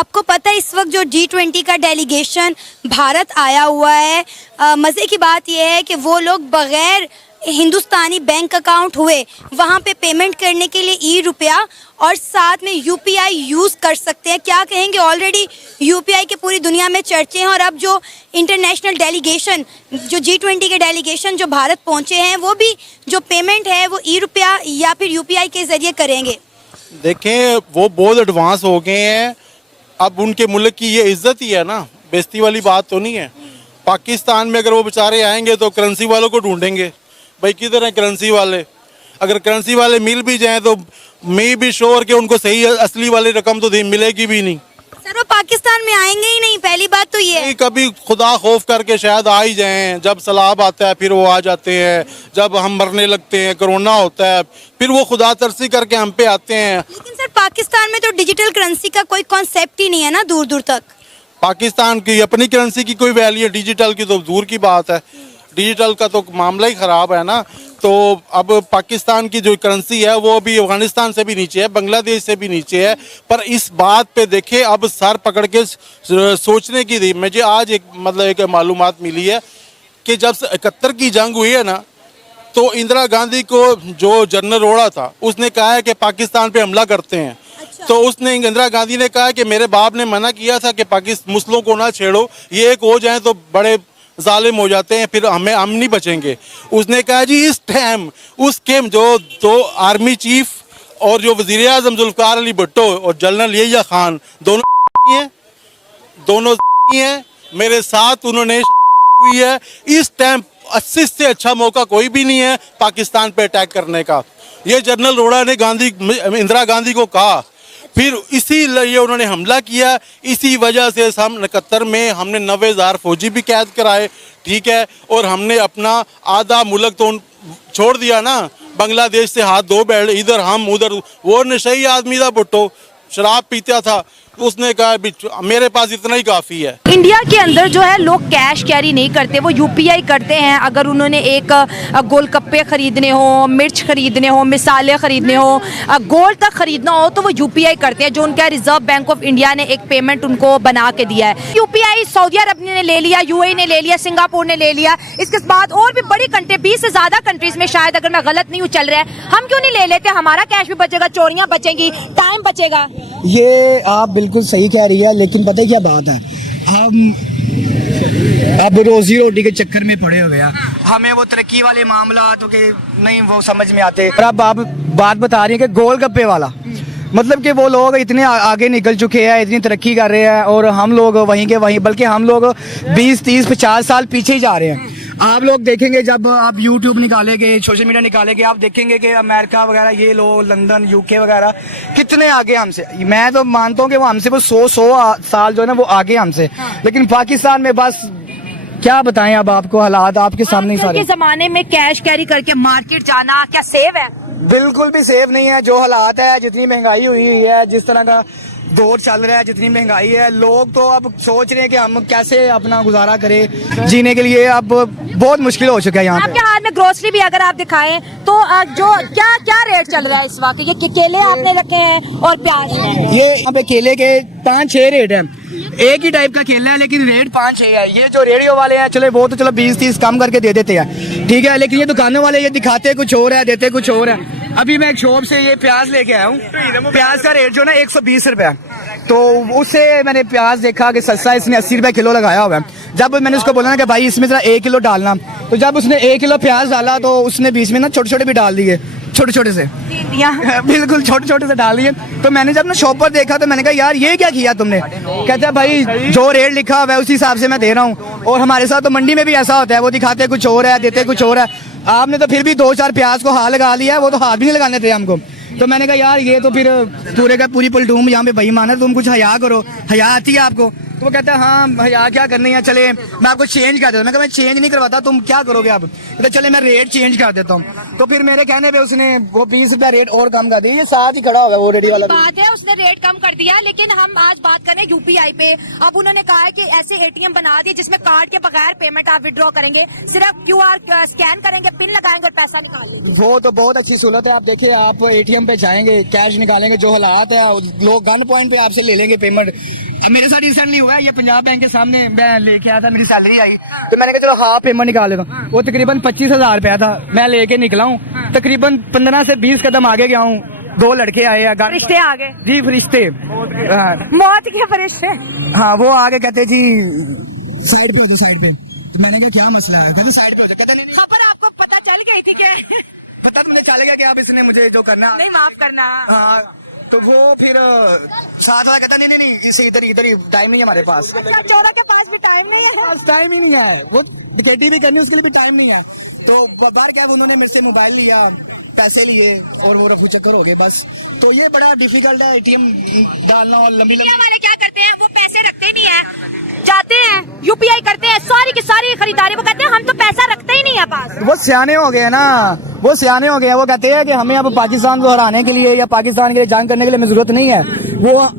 आपको पता है इस वक्त जो G20 का डेलीगेशन भारत आया हुआ है, मज़े की बात यह है कि वो लोग बग़ैर हिंदुस्तानी बैंक अकाउंट हुए वहाँ पे पेमेंट करने के लिए ई-रुपया और साथ में यूपीआई यूज़ कर सकते हैं। क्या कहेंगे, ऑलरेडी यूपीआई के पूरी दुनिया में चर्चे हैं और अब जो इंटरनेशनल डेलीगेशन जो G20 के डेलीगेशन जो भारत पहुँचे हैं वो भी जो पेमेंट है वो ई-रुपया या फिर यूपीआई के ज़रिए करेंगे। देखें वो बहुत एडवांस हो गए हैं, अब उनके मुल्क की ये इज्जत ही है ना, बेइज्जती वाली बात तो नहीं है। पाकिस्तान में अगर वो बेचारे आएंगे तो करेंसी वालों को ढूंढेंगे, भाई किधर हैं करेंसी वाले। अगर करेंसी वाले मिल भी जाएं तो मैं भी श्योर कि उनको सही असली वाली रकम तो मिलेगी भी नहीं। सर वो पाकिस्तान में आएंगे ही नहीं, पहली बात तो ये है। कभी खुदा खौफ करके शायद आ ही जाएं, जब सलाब आता है फिर वो आ जाते हैं, जब हम मरने लगते हैं कोरोना होता है फिर वो खुदा तरसी करके हम पे आते हैं। लेकिन सर पाकिस्तान में तो डिजिटल करेंसी का कोई कॉन्सेप्ट ही नहीं है ना दूर दूर तक। पाकिस्तान की अपनी करेंसी की कोई वैल्यू है, डिजिटल की तो दूर की बात है। डिजिटल का तो मामला ही ख़राब है ना। तो अब पाकिस्तान की जो करेंसी है वो भी अफ़गानिस्तान से भी नीचे है, बांग्लादेश से भी नीचे है। पर इस बात पे देखे अब सर पकड़ के सोचने की थी। मुझे आज एक मालूमात मिली है कि जब 71 की जंग हुई है ना तो इंदिरा गांधी को जो जनरल रोड़ा था उसने कहा है कि पाकिस्तान पे हमला करते हैं। तो उसने इंदिरा गांधी ने कहा कि मेरे बाप ने मना किया था कि पाकिस्तान मुस्लिमों को ना छेड़ो, ये एक हो जाए तो बड़े जालिम हो जाते हैं, फिर हम नहीं बचेंगे। उसने कहा जी इस टाइम उसके जो दो आर्मी चीफ और जो वज़ीर आज़म जुल्फ़िकार अली भुट्टो और जनरल यहिया खान दोनों हैं, मेरे साथ उन्होंने हुई है। इस टाइम 80 से अच्छा मौका कोई भी नहीं है पाकिस्तान पे अटैक करने का। ये जनरल रोड़ा ने इंदिरा गांधी को कहा, फिर इसीलिए उन्होंने हमला किया। इसी वजह से हम 71 में हमने 90,000 फौजी भी कैद कराए, ठीक है, और हमने अपना आधा मुल्क तो छोड़ दिया ना, बांग्लादेश से हाथ धो बैठ, इधर हम उधर। वो नशई आदमी था भुट्टो, शराब पीता था, उसने कहा मेरे पास इतना ही काफ़ी है। इंडिया के अंदर जो है लोग कैश कैरी नहीं करते, वो यूपीआई करते हैं। अगर उन्होंने एक गोलगप्पे ख़रीदने हो, मिर्च ख़रीदने हो, मिसाले ख़रीदने हो, गोल्ड तक ख़रीदना हो तो वो यूपीआई करते हैं, जो उनका रिजर्व बैंक ऑफ इंडिया ने एक पेमेंट उनको बना के दिया है। यूपीआई सऊदी अरब ने ले लिया, यूएई ने ले लिया, सिंगापुर ने ले लिया, इसके बाद और भी बड़ी कंट्री 20 से ज़्यादा कंट्रीज़ में शायद, अगर मैं गलत नहीं हूँ, चल रहा है। हम क्यों नहीं ले लेते? हमारा कैश भी बचेगा, चोरियाँ बचेंगी, टाइम बचेगा। ये आप बिल्कुल सही कह रही है, लेकिन पता है क्या बात है, हम अब रोजी रोटी के चक्कर में पड़े हुए हैं। हमें वो तरक्की वाले मामला तो के नहीं वो समझ में आते। और अब आप बात बता रही हैं कि गोलगप्पे वाला, मतलब कि वो लोग इतने आगे निकल चुके हैं, इतनी तरक्की कर रहे हैं और हम लोग वहीं के वहीं, बल्कि हम लोग 20, 30, 50 साल पीछे ही जा रहे हैं। आप लोग देखेंगे जब आप यूट्यूब निकालेंगे, सोशल मीडिया निकालेंगे, आप देखेंगे कि अमेरिका वगैरह ये लोग, लंदन, यूके वगैरह कितने आगे हमसे। मैं तो मानता हूँ कि वो हमसे वो 100 साल जो है ना वो आगे हमसे। लेकिन पाकिस्तान में बस क्या बताएं अब आपको, हालात आपके सामने ही सारे। के ज़माने में कैश कैरी करके मार्केट जाना क्या सेव है? बिल्कुल भी सेफ नहीं है। जो हालात है, जितनी महंगाई हुई है, जिस तरह का दौर चल रहा है, जितनी महंगाई है, लोग तो अब सोच रहे हैं कि हम कैसे अपना गुजारा करें जीने के लिए। अब बहुत मुश्किल हो चुका है यहाँ पे। आपके हाथ में ग्रोसरी भी अगर आप दिखाएं तो जो क्या क्या रेट चल रहा है इस वक्त? ये केले आपने रखे हैं और प्याज। ये यहाँ पे केले के 5-6 रेट हैं। एक ही टाइप का केला है लेकिन रेट 5-6 है। ये जो रेडियो वाले हैं चलो वो तो चलो 20-30 कम करके दे देते हैं, ठीक है, लेकिन ये दुकानों वाले ये दिखाते कुछ और है, देते कुछ और है। अभी मैं एक शॉप से ये प्याज लेके आया हूँ, प्याज का रेट जो ना 120 रुपये। तो उससे मैंने प्याज देखा कि सस्ता, इसने 80 रुपये किलो लगाया हुआ है। जब मैंने उसको बोला ना कि भाई इसमें जरा 1 किलो डालना, तो जब उसने 1 किलो प्याज डाला तो उसने बीच में ना छोटे छोटे भी डाल दिए, छोटे छोटे से बिल्कुल छोटे छोटे से डाल दिए। तो मैंने जब ना शॉप पर देखा तो मैंने कहा यार ये क्या किया तुमने? कहता है भाई जो रेट लिखा हुआ है उसी हिसाब से मैं दे रहा हूँ। और हमारे साथ तो मंडी में भी ऐसा होता है, वो दिखाते कुछ और है, देते कुछ और है। आपने तो फिर भी 2-4 प्याज को हाथ लगा लिया है, वो तो हाथ भी नहीं लगाने थे हमको। तो मैंने कहा यार ये तो फिर पूरे का पूरी पलटूम यहाँ पे बेईमान है, तुम कुछ हया करो, हया आती है आपको? तो वो कहता है हाँ भैया क्या करनी है, चले मैं आपको चेंज कर देता हूँ। मैं कहा मैं चेंज नहीं करवाता, तुम क्या करोगे आप? कहते चले मैं रेट चेंज कर देता हूँ। तो फिर मेरे कहने पे उसने वो 20 रुपया रेट और कम कर दिया। ये साथ ही खड़ा हुआ है वो रेडी वाला। बात है उसने रेट कम कर दिया, लेकिन हम आज बात करें यूपीआई पे। अब उन्होंने कहा है कि ऐसे एटीएम बना दिए जिसमें कार्ड के बगैर पेमेंट आप विड्रॉ करेंगे, सिर्फ क्यूआर स्कैन करेंगे, पिन लगाएंगे और पैसा निकाल लेंगे। वो तो बहुत अच्छी सहूलत है। आप देखिए, आप एटीएम पे जाएंगे, कैश निकालेंगे, जो हालात है लोग गन पॉइंट पे आपसे ले लेंगे पेमेंट। अब मेरे साथ रिसेंटली हुआ है, ये पंजाब बैंक के सामने मैं लेके आया था, मेरी सैलरी आई तो मैंने कहा चलो हाफ पेमेंट निकाल लेता हूँ। वो तकरीबन 25,000 रुपया था, मैं लेके निकला हूँ। तकरीबन 15 से 20 कदम आगे गया हूँ, 2 लड़के आए हैं, फरिश्ते आ गए जी, फरिश्ते। हाँ, मौत के फरिश्ते। हाँ, वो आगे कहते जी साइड पे हो जाओ, साइड पे। तो मैंने कहा क्या मसला है? कहते साइड पे हो जाओ। कहते नहीं खबर आपको पता चल गई थी क्या? पता तो मुझे चल गया कि अब इसने मुझे जो करना नहीं माफ करना। हाँ, तो वो फिर साथ वाला कहता नहीं नहीं इसे इधर ही टाइम नहीं है हमारे पास। अच्छा, चोरों के पास भी टाइम नहीं है। पास टाइम ही नहीं है, वो डकैती भी करनी उसके लिए भी टाइम नहीं है। तो बार क्या उन्होंने मेरे से मोबाइल लिया, पैसे लिए और वो रफू चक्कर हो गए बस। तो ये बड़ा डिफिकल्ट है एटीएम डालना और लंबी मीडिया वाले क्या करते हैं, वो पैसे रखते ही नहीं है, जाते हैं यूपीआई करते हैं, सारी की सारी खरीदारी। वो कहते हैं हम तो पैसा रखते ही नहीं है पास। वो सियाने हो गए ना, वो सियाने हो गए हैं। वो कहते हैं कि हमें अब पाकिस्तान को हराने के लिए या पाकिस्तान के लिए जंग करने के लिए हमें जरूरत नहीं है। वो